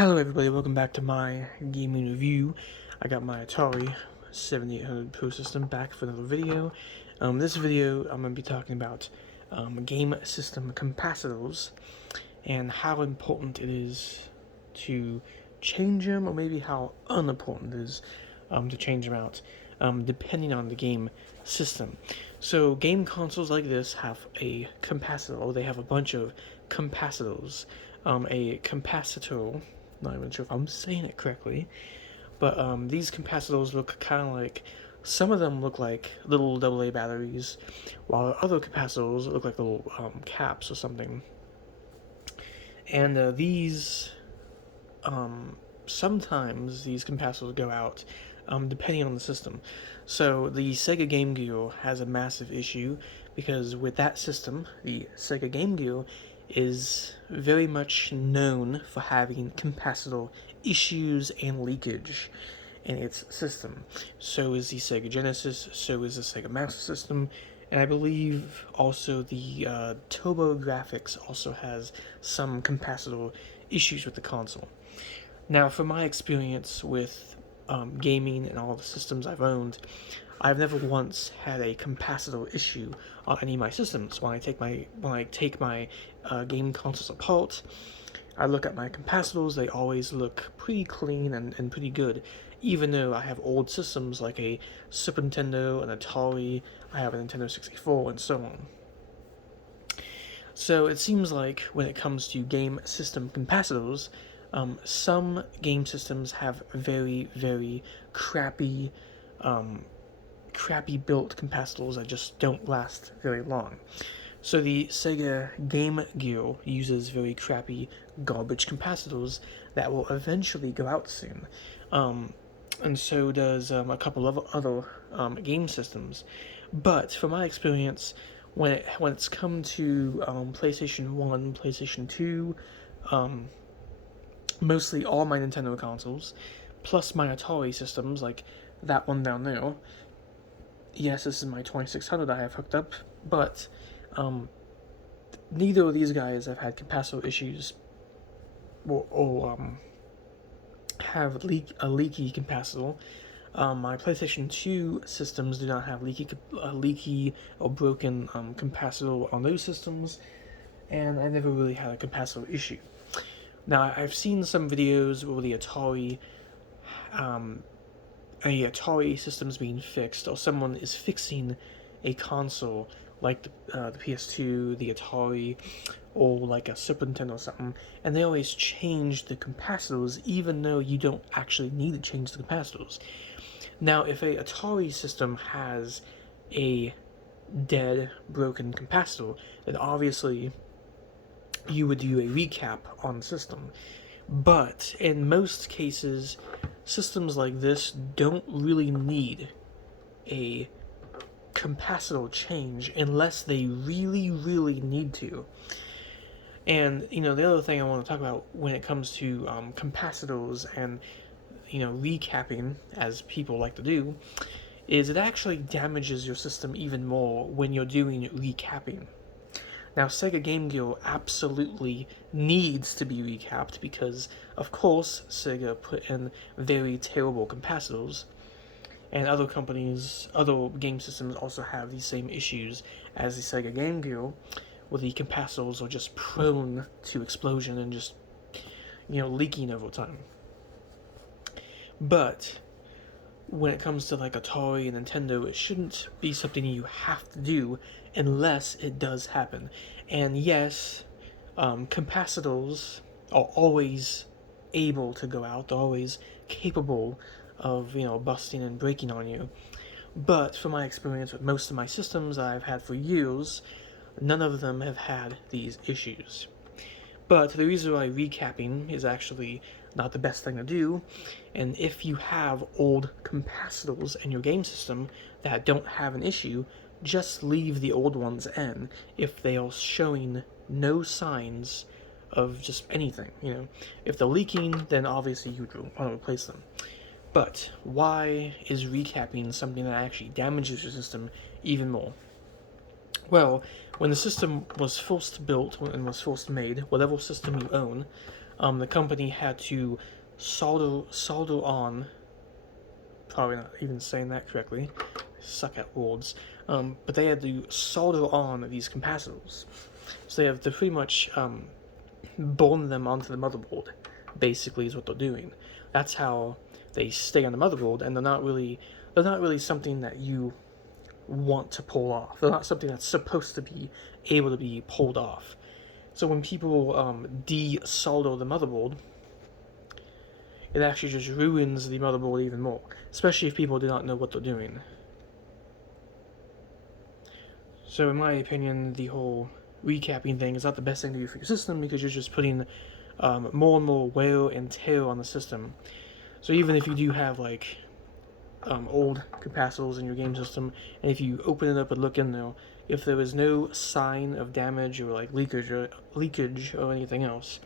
Hello everybody, welcome back to my gaming review. I got my Atari 7800 Pro system back for another video. This video I'm going to be talking about game system capacitors and how important it is to change them, or maybe how unimportant it is to change them out, depending on the game system. So game consoles like this have a capacitor, or they have a bunch of capacitors. A capacitor, not even sure if I'm saying it correctly, but these capacitors look kind of like, some of them look like little AA batteries, while other capacitors look like little caps or something. And sometimes these capacitors go out depending on the system. So the Sega Game Gear has a massive issue because with that system, the Sega Game Gear is very much known for having capacitor issues and leakage in its system. So is the Sega Genesis, so is the Sega Master System, and I believe also the TurboGrafx also has some capacitor issues with the console. Now, from my experience with gaming and all the systems I've owned, I've never once had a capacitor issue on any of my systems. When I take my game consoles apart, I look at my capacitors, they always look pretty clean and pretty good. Even though I have old systems like a Super Nintendo, an Atari, I have a Nintendo 64, and so on. So it seems like when it comes to game system capacitors, some game systems have very, very crappy built capacitors that just don't last very long. So the Sega Game Gear uses very crappy garbage capacitors that will eventually go out soon. And so does a couple of other game systems. But from my experience, when it's come to PlayStation 1, PlayStation 2, mostly all my Nintendo consoles, plus my Atari systems, like that one down there. Yes, this is my 2600 I have hooked up, but neither of these guys have had capacitor issues or have a leaky capacitor. My PlayStation 2 systems do not have leaky or broken capacitor on those systems, and I never really had a capacitor issue. Now, I've seen some videos where the Atari system's being fixed, or someone is fixing a console like the PS2, the Atari, or like a Super Nintendo or something, and they always change the capacitors even though you don't actually need to change the capacitors. Now, if a Atari system has a dead, broken capacitor, then obviously you would do a recap on the system. But in most cases, systems like this don't really need a capacitor change unless they really, really need to. And, the other thing I want to talk about when it comes to capacitors and, recapping, as people like to do, is it actually damages your system even more when you're doing recapping. Now, Sega Game Gear absolutely needs to be recapped because, of course, Sega put in very terrible capacitors, and other companies, other game systems also have these same issues as the Sega Game Gear, where the capacitors are just prone to explosion and just, leaking over time. But when it comes to like Atari and Nintendo, it shouldn't be something you have to do unless it does happen. And yes, capacitors are always able to go out, they're always capable of, busting and breaking on you. But from my experience with most of my systems that I've had for years, none of them have had these issues. But the reason why recapping is actually not the best thing to do, and if you have old capacitors in your game system that don't have an issue, just leave the old ones in if they are showing no signs of just anything. If they're leaking, then obviously you want to replace them. But why is recapping something that actually damages your system even more? Well, when the system was first built and was first made, whatever system you own, the company had to solder on, probably not even saying that correctly, I suck at words, but they had to solder on these capacitors. So they have to pretty much bond them onto the motherboard, basically, is what they're doing. That's how they stay on the motherboard, and they're not really something that you want to pull off. They're not something that's supposed to be able to be pulled off. So when people desolder the motherboard, it actually just ruins the motherboard even more, especially if people do not know what they're doing. So in my opinion, the whole recapping thing is not the best thing to do for your system, because you're just putting more and more wear and tear on the system. So even if you do have like old capacitors in your game system, and if you open it up and look in there, if there is no sign of damage or like leakage or anything else,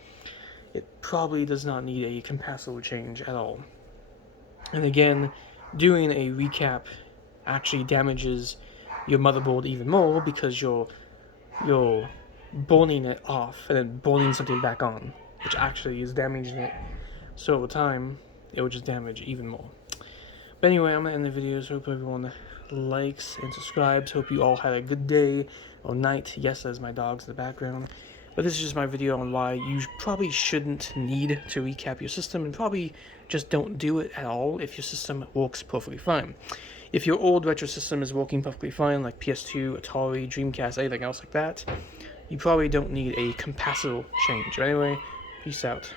it probably does not need a capacitor change at all. And again, doing a recap actually damages your motherboard even more, because you're burning it off and then burning something back on, which actually is damaging it. So over time, it will just damage even more. But anyway, I'm gonna end the video, so hope everyone likes and subscribes. Hope you all had a good day or night. Yes, there's my dogs in the background. But this is just my video on why you probably shouldn't need to recap your system, and probably just don't do it at all if your system works perfectly fine. If your old retro system is working perfectly fine, like PS2, Atari, Dreamcast, anything else like that, you probably don't need a capacitor change. But anyway, peace out.